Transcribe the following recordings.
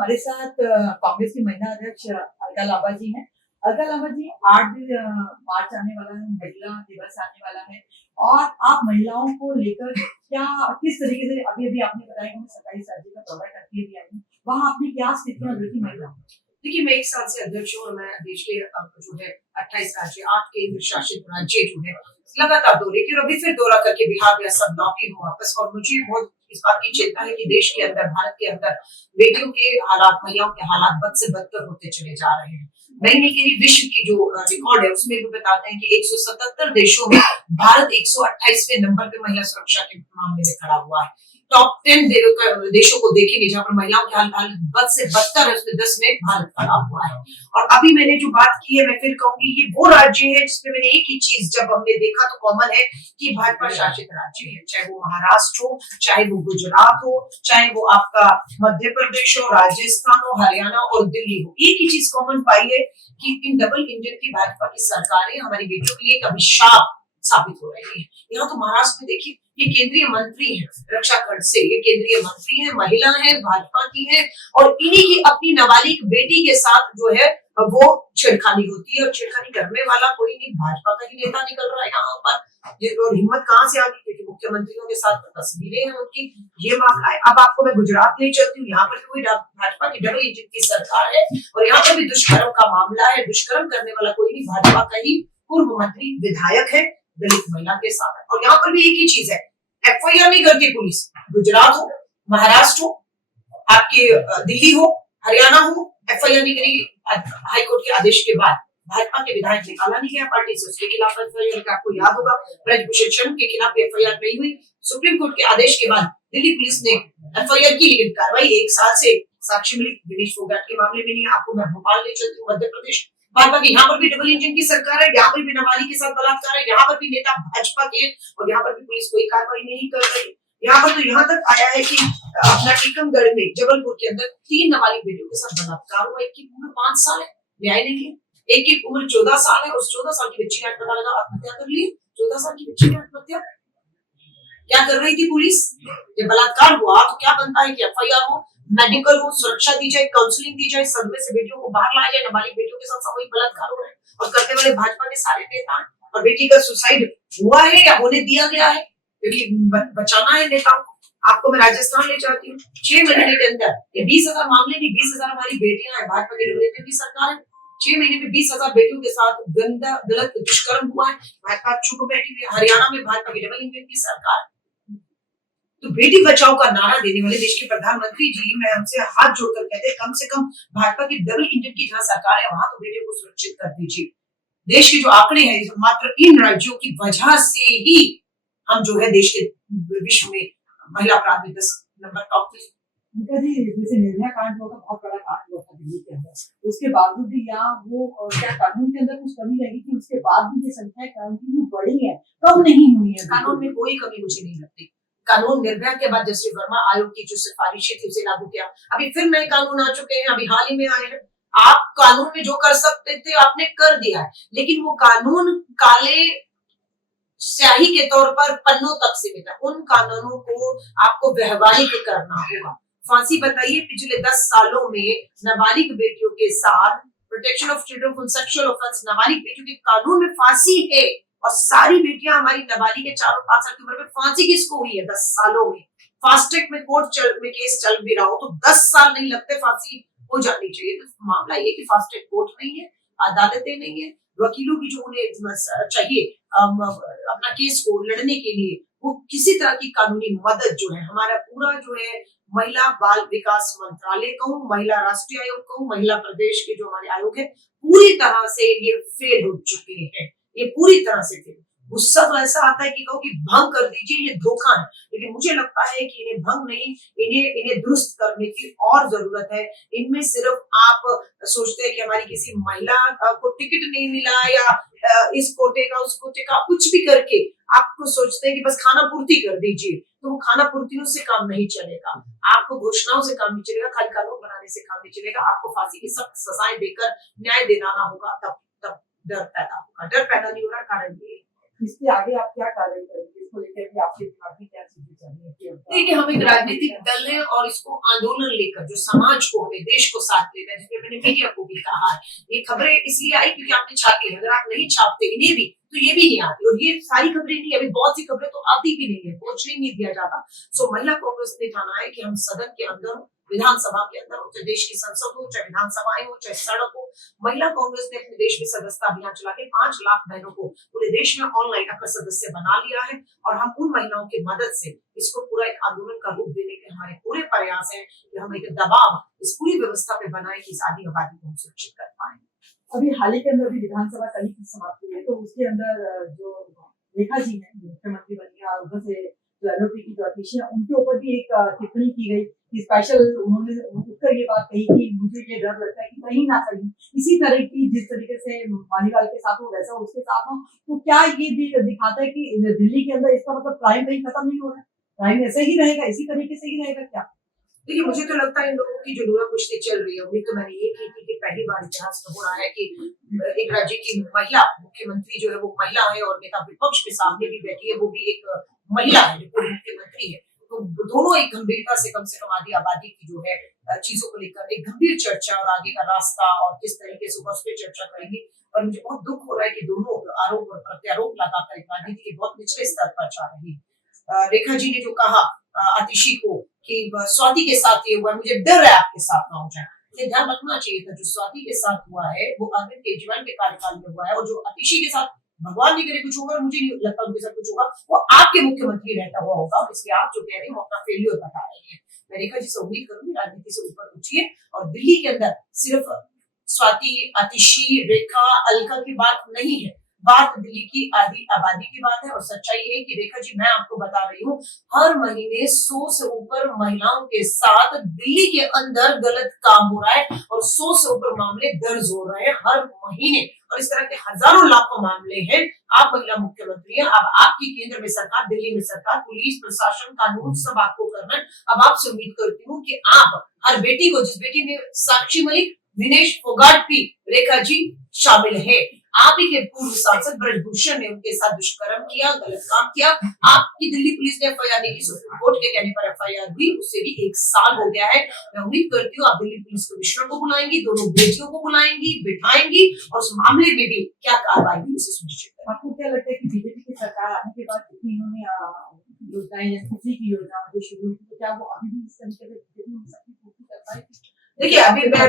हमारे साथ कांग्रेस की महिला अध्यक्ष अलका लांबा जी हैं। अलका लांबा जी, 8 मार्च आने वाला है, महिला दिवस आने वाला है और आप महिलाओं को लेकर क्या किस तरीके से अभी-अभी आपने बताया कि मैं 27 राज्य का दौरा करके भी आई हूँ। वहाँ आपने क्या स्थितियाँ देखी महिलाओं की? देखिए, मैं 1 साल से अध्यक्ष हूँ और मैं देश के जो है 28 राज्य, 8 केंद्र शासित राज्य जो है लगातार दौरे की और अभी फिर दौरा करके बिहार में सब लौटी हूँ वापस। और मुझे बहुत इस बात की चिंता है कि देश के अंदर, भारत के अंदर बेटियों के हालात, महिलाओं के हालात बद से बदतर होते चले जा रहे हैं। महीने की विश्व की जो रिकॉर्ड है उसमें भी बताते हैं कि 177 देशों में भारत 128वें नंबर पे महिला सुरक्षा के मामले में खड़ा हुआ है। टॉप 10 देशों को देखेंगे जहाँ पर महिलाओं के हाल बद से बदतर है, उसमें 10 में भारत खड़ा हुआ है। और अभी मैंने जो बात की है, मैं फिर कहूंगी, ये वो राज्य है जिसमें मैंने एक ही चीज जब हमने देखा तो कॉमन है कि भाजपा शासित राज्य है, चाहे वो महाराष्ट्र हो, चाहे वो गुजरात हो, चाहे वो आपका मध्य प्रदेश हो, राजस्थान हो, हरियाणा और दिल्ली हो। एक ही चीज कॉमन पाई है कि इन डबल इंजन की भाजपा की सरकारें हमारी बेटियों के लिए एक अभिशाप साबित हो रही है। यहाँ तो महाराष्ट्र में देखिए, ये केंद्रीय मंत्री है रक्षा खंड से, ये केंद्रीय मंत्री है, महिला है, भाजपा की है और इन्हीं की अपनी नाबालिग बेटी के साथ जो है वो छेड़खानी होती है। और छेड़खानी करने वाला कोई नहीं, भाजपा का ही नेता निकल रहा है यहाँ पर। और हिम्मत कहाँ से आ गई, क्योंकि मुख्यमंत्रियों के साथ तस्वीरें हैं उनकी। ये मामला है। अब आपको मैं गुजरात ले चलती हूँ, यहाँ पर कोई भाजपा की डबल इंजन की सरकार है और यहाँ पर भी दुष्कर्म का मामला है। दुष्कर्म करने वाला कोई नहीं, भाजपा का ही पूर्व मंत्री विधायक है, दलित महिला के साथ। और यहाँ पर भी एक ही चीज है, एफआईआर नहीं करती पुलिस। गुजरात हो, महाराष्ट्र हो, आपके दिल्ली हो, हरियाणा हो, एफआईआर नहीं करेगी। हाईकोर्ट के आदेश के बाद भाजपा के विधायक निकाला नहीं गया पार्टी से, उसके खिलाफ एफआईआर, आपको याद होगा ब्रजभूषण शर्मा के खिलाफ एफआईआर नहीं हुई। सुप्रीम कोर्ट के आदेश के बाद दिल्ली पुलिस ने एफआईआर की, लेकिन कार्रवाई 1 साल से साक्ष्य मिली दिनेश फोगाट के मामले में नहीं। आपको मैं भोपाल ले चलती हूँ, मध्य प्रदेश। भाजपा की यहाँ पर भी डबल इंजन की सरकार है, यहाँ पर भी नाबालिग के साथ बलात्कार है, यहाँ पर भी नेता भाजपा के और यहाँ पर भी पुलिस कोई कार्रवाई नहीं कर रही। यहाँ पर तो यहाँ तक आया है कि अपना टीकमगढ़ में, जबलपुर के अंदर 3 नाबालिग बेटियों के साथ बलात्कार हुआ। एक की उम्र 5 साल है, न्याय नहीं है। एक की उम्र 14 साल है, उस 14 साल की बच्ची ने पता लगा आत्महत्या कर ली। 14 साल की बच्ची ने आत्महत्या क्या कर रही थी पुलिस? जब बलात्कार हुआ तो क्या बनता है कि एफआईआर हो, मेडिकल हो, सुरक्षा दी जाए, काउंसलिंग दी जाए, सदमे से बेटियों को बाहर लाया जाए। नाबालिग बेटियों के साथ सामूहिक बलात्कार हो रहा है और करने वाले भाजपा के सारे नेता। और बेटी का सुसाइड हुआ है या होने दिया गया है, क्योंकि बचाना है नेताओं को। आपको मैं राजस्थान ले जाती हूँ, 6 महीने के अंदर ये 20,000 मामले नहीं, 20,000 हमारी बेटियां हैं। भाजपा की सरकार है, 6 महीने में 20,000 बेटियों के साथ गंदा गलत दुष्कर्म हुआ है। भाजपा चुप बैठी हुई। हरियाणा में भाजपा की डबल इंजन की सरकार। तो बेटी बचाओ का नारा देने वाले देश के प्रधानमंत्री जी, मैं हमसे हाथ जोड़कर कहते हैं, कम से कम भाजपा की डबल इंजन की जहां सरकार है वहां तो बेटियों को सुरक्षित कर दीजिए। देश के जो आंकड़े हैं, मात्र इन राज्यों की वजह से ही हम जो है देश के विश्व में महिला अपराध में 10 नंबर टॉप पे। जी, जैसे निर्भया कांड हुआ था, बहुत बड़ा कांड हुआ था दिल्ली के अंदर। उसके बावजूद भी यहाँ वो क्या कानून के अंदर कुछ कमी रही कि उसके बाद भी ये संख्या कंटिन्यू बढ़ी है, कम नहीं हुई है। कानून में कोई कमी मुझे नहीं लगती। कानून निर्भया के बाद जस्टिस वर्मा आयोग की जो सिफारिशें थी उसे लागू किया। अभी फिर नए कानून आ चुके हैं, अभी हाल ही में आए हैं। आप कानून में जो कर सकते थे आपने कर दिया है, लेकिन वो कानून काले स्याही के तौर पर पन्नों तक सीमित है। उन कानूनों को आपको व्यवहारिक करना होगा। फांसी बताइए, पिछले 10 सालों में नाबालिग बेटियों के साथ protection of children from sexual offence, नाबालिग बेटियों के कानून में फांसी है और सारी बेटियां हमारी नाबालिग के 4 और 5 साल की उम्र में फांसी किसको हुई है 10 सालों में? फास्ट ट्रैक में कोर्ट में केस चल भी रहा हो तो 10 साल नहीं लगते, फांसी हो जानी चाहिए। तो मामला ये कि फास्ट ट्रैक कोर्ट नहीं है, अदालतें नहीं है, वकीलों की जो उन्हें चाहिए अपना केस को लड़ने के लिए, वो किसी तरह की कानूनी मदद जो है, हमारा पूरा जो है महिला बाल विकास मंत्रालय कहूं, महिला राष्ट्रीय आयोग कहूं, महिला प्रदेश के जो हमारे आयोग है, पूरी तरह से ये फेल हो चुके हैं। ये पूरी तरह से फेल। गुस्सा तो ऐसा आता है कि कहो कि भंग कर दीजिए, ये धोखा है। लेकिन मुझे लगता है कि इन्हें भंग नहीं, इन्हें दुरुस्त करने की और जरूरत है। इनमें सिर्फ आप सोचते हैं कि हमारी किसी महिला को टिकट नहीं मिला या इस कोटे का उस कोटे का, कुछ भी करके आपको सोचते हैं कि बस खाना पूर्ति कर दीजिए, तो वो खाना पूर्तियों से काम नहीं चलेगा। आपको घोषणाओं से काम नहीं चलेगा, खाली कानून बनाने से काम नहीं चलेगा। आपको फांसी की सख्त सजाएं देकर न्याय दिलाना होगा, तब डर पैदा होगा। डर पैदा नहीं हो रहा, कारण ये। इसके आगे आप क्या कार्रवाई करेंगे? इसको लेकर भी आपके दिमाग में क्या चीजें चल रही है कि देखिए, हम एक राजनीतिक दल है और इसको आंदोलन लेकर जो समाज को, हमें देश को साथ लेना है, जिसमें मैंने मीडिया को भी कहा है, ये खबरें इसलिए आई क्योंकि आपने छापी है। अगर आप नहीं छापते इन्हें भी तो ये भी नहीं आती, और ये सारी खबरें नहीं, अभी बहुत सी खबरें तो आती भी नहीं है, पहुंचने नहीं दिया जाता। सो महिला कांग्रेस ने ठाना है कि हम सदन के अंदर हो, विधानसभा के अंदर हो, चाहे देश की संसद हो, चाहे विधानसभाएं हो, चाहे सड़क हो, महिला कांग्रेस ने अपने देश में सदस्यता अभियान चला के 5 लाख बहनों को पूरे देश में ऑनलाइन अपना सदस्य बना लिया है। और हम उन महिलाओं की मदद से इसको पूरा एक आंदोलन का रूप देने के हमारे पूरे प्रयास है कि हम एक दबाव इस पूरी व्यवस्था पे बनाए कि इस आदि आबादी को हम सुरक्षित कर पाए। अभी हाल ही के अंदर भी विधानसभा कल की समाप्त हुई है, तो उसके अंदर जो रेखा जी हैं मुख्यमंत्री बनी और उधर से जो एलओपी की जो अध्यक्ष है उनके ऊपर भी एक टिप्पणी की गई कि स्पेशल उन्होंने उठकर ये बात कही कि मुझे ये डर लगता है कि कहीं ना कहीं इसी तरह की जिस तरीके से मानीलाल के साथ हो वैसा उसके साथ हो, तो क्या ये दिखाता है कि दिल्ली के अंदर इसका मतलब क्राइम कहीं खत्म नहीं हो रहा है, क्राइम ऐसे ही रहेगा, इसी तरीके से ही रहेगा क्या? देखिए, मुझे तो लगता है इन लोगों की जो लूरा कुश्ती चल रही है, उम्मीद तो मैंने ये की थी कि पहली बार इतिहास में हो रहा है कि एक राज्य की महिला मुख्यमंत्री जो है वो महिला है और नेता विपक्ष के सामने भी बैठी है, वो भी एक महिला है, पूर्व मुख्यमंत्री है। तो दोनों एक गंभीरता से कम आधी आबादी की जो है चीजों को लेकर एक गंभीर चर्चा और आगे का रास्ता और किस तरीके से उस पर चर्चा करेंगे। और मुझे बहुत दुख हो रहा है कि दोनों आरोप और प्रत्यारोप लगाकर राजनीति के बहुत निचले स्तर पर जा रही है। रेखा जी ने जो कहा आतिशी को कि स्वाति के साथ ये हुआ, मुझे डर है आपके साथ ना हो जाए। ये ध्यान रखना चाहिए था, जो स्वाति के साथ हुआ है वो अरविंद केजरीवाल के कार्यकाल में हुआ है, और जो आतिशी के साथ भगवान नहीं करे कुछ होगा, मुझे नहीं लगता उनके साथ कुछ होगा, वो आपके मुख्यमंत्री रहता हुआ होगा। इसलिए आप जो कह रहे हैं वो अपना फेलियर बता रहे हैं। मैं रेखा जी से उम्मीद करूंगी राजनीति से ऊपर उठिए, और दिल्ली के अंदर सिर्फ स्वाति, आतिशी, रेखा, अलका की बात नहीं है, बात दिल्ली की आधी आबादी की बात है। और सच्चाई ये है कि रेखा जी, मैं आपको बता रही हूँ, हर महीने 100 से ऊपर महिलाओं के साथ दिल्ली के अंदर गलत काम हो रहा है और 100 से ऊपर मामले दर्ज हो रहे हैं हर महीने, और इस तरह के हजारों लाखों मामले हैं। आप महिला मुख्यमंत्री हैं, अब आपकी केंद्र में सरकार, दिल्ली में सरकार, पुलिस प्रशासन, कानून सब आपको करना है। अब आपसे उम्मीद करती हूँ कि आप हर बेटी को, जिस बेटी में साक्षी मलिक, विनेश फोगाट भी, रेखा जी शामिल है, आप ही के पूर्व सांसद ब्रजभूषण ने उनके साथ दुष्कर्म किया, गलत काम किया, आपकी दिल्ली पुलिस ने एफआईआर नहीं की, सुप्रीम कोर्ट के कहने पर एफआईआर हुई, उससे भी 1 साल हो गया है। मैं उम्मीद करती हूँ आप दिल्ली पुलिस कमिश्नर को बुलाएंगी, दोनों बेटियों को बुलाएंगी, बिठाएंगी और उस मामले में भी क्या कार्रवाई हुई उसे सुनिश्चित करें। आपको क्या लगता है कि बीजेपी की सरकार आने के बाद इन्होंने योजनाएं एसपीसी की योजना जो शुरू हुई, तो क्या वो अभी भी इस तरीके से बीजेपी सबकी पूर्ति कर पाएगी? देखिए, अभी मैं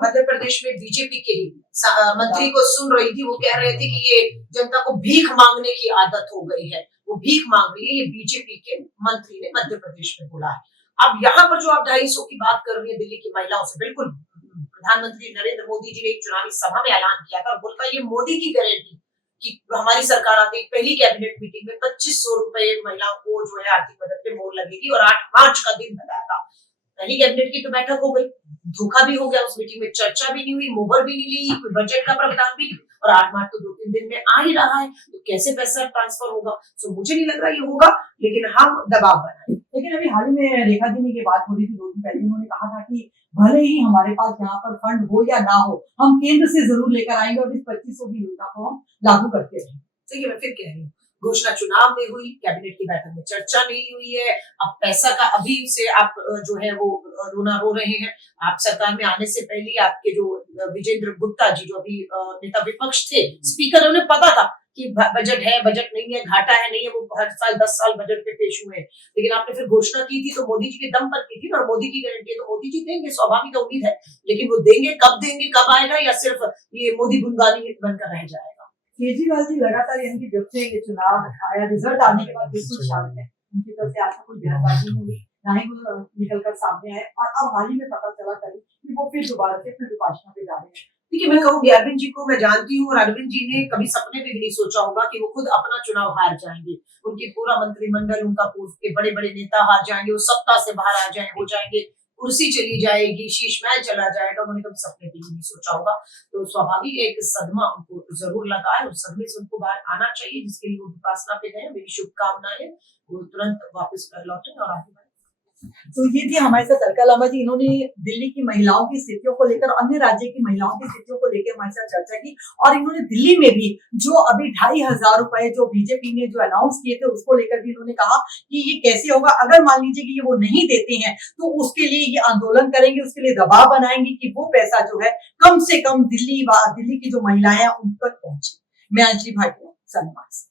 मध्य प्रदेश में बीजेपी के ही मंत्री को सुन रही थी, वो कह रहे थे कि ये जनता को भीख मांगने की आदत हो गई है, वो भीख मांग रही है, ये बीजेपी के मंत्री ने मध्य प्रदेश में बोला है। अब यहाँ पर जो आप 250 की बात कर रही है दिल्ली की महिलाओं से, बिल्कुल प्रधानमंत्री नरेंद्र मोदी जी ने एक चुनावी सभा में ऐलान किया था और बोलता ये मोदी की गारंटी कि हमारी सरकार आते ही पहली कैबिनेट मीटिंग में 2500 रुपए महिलाओं को जो है आर्थिक मदद पे मोहर लगेगी, और 8 मार्च का दिन बताया था। पहली कैबिनेट की तो बैठक हो गई, धोखा भी हो गया, उस मीटिंग में चर्चा भी नहीं हुई, मोहर भी नहीं ली, कोई बजट का प्रावधान भी नहीं, और 8 मार्च तो 2-3 दिन में आ ही रहा है, तो कैसे पैसा ट्रांसफर होगा? सो मुझे नहीं लग रहा ये होगा, लेकिन हम दबाव बनाए। लेकिन अभी हाल ही में रेखा जी ने ये बात बोली थी 2 दिन पहले, उन्होंने कहा था कि भले ही हमारे पास यहाँ पर फंड हो या ना हो, हम केंद्र से जरूर लेकर आएंगे और इस 2500 की योजना को हम लागू करते रहेंगे। देखिए, मैं फिर कह रही हूँ, घोषणा चुनाव में हुई, कैबिनेट की बैठक में चर्चा नहीं हुई है। अब पैसा का अभी से आप जो है वो रोना रो रहे हैं। आप सरकार में आने से पहले आपके जो विजेंद्र गुप्ता जी, जो अभी नेता विपक्ष थे, स्पीकर, उन्हें पता था कि बजट है, बजट नहीं है, घाटा है, नहीं है, वो हर साल 10 साल बजट पे पेश हुए हैं। लेकिन आपने फिर घोषणा की थी तो मोदी जी के दम पर की थी, और मोदी की गारंटी है तो मोदी जी देंगे, स्वाभाविक उम्मीद है। लेकिन वो देंगे, कब आएगा, या सिर्फ ये मोदी गुनगानी बनकर रह जाएगा? केजरीवाल जी लगातार यानी कि जब से ये चुनाव आया, रिजल्ट आने के बाद बिल्कुल शांत है, उनकी तरफ से आज तक कोई बयानबाजी नहीं हुई, ना ही वो निकलकर सामने आए, और अब हाल ही में पता चला कल कि वो फिर दोबारा से फिर विपक्षों पे जा रहे हैं। देखिए, मैं कहूँगी अरविंद जी को मैं जानती हूँ, और अरविंद जी ने कभी सपने में भी नहीं सोचा होगा कि वो खुद अपना चुनाव हार जाएंगे। उनकी पूरा मंत्रिमंडल, उनका पूर्व के बड़े बड़े नेता हार जाएंगे, वो सत्ता से बाहर आ जाए हो जाएंगे, कुर्सी चली जाएगी, शीश महल चला जाएगा, उन्होंने कभी सपने भी नहीं सोचा होगा। तो स्वाभाविक है एक सदमा उनको जरूर लगा है, उस सदमे से उनको बाहर आना चाहिए, जिसके लिए वो विपासना पे गए। मेरी शुभकामनाएं, वो तुरंत वापस लौटे और आगे बढ़े। तो ये थी हमारे साथ अलका लांबा जी। इन्होंने दिल्ली की महिलाओं की स्थितियों को लेकर, अन्य राज्य की महिलाओं की स्थितियों को लेकर हमारे साथ चर्चा की। और इन्होंने दिल्ली में भी जो अभी 2,500 रुपए जो बीजेपी ने जो अनाउंस किए थे, उसको लेकर भी इन्होंने कहा कि ये कैसे होगा, अगर मान लीजिए कि ये वो नहीं देते हैं तो उसके लिए ये आंदोलन करेंगे, उसके लिए दबाव बनाएंगे कि वो पैसा जो है कम से कम दिल्ली की जो महिलाएं उन तक पहुंचे। मैं अंजलि भाटिया, सनमार्क्स।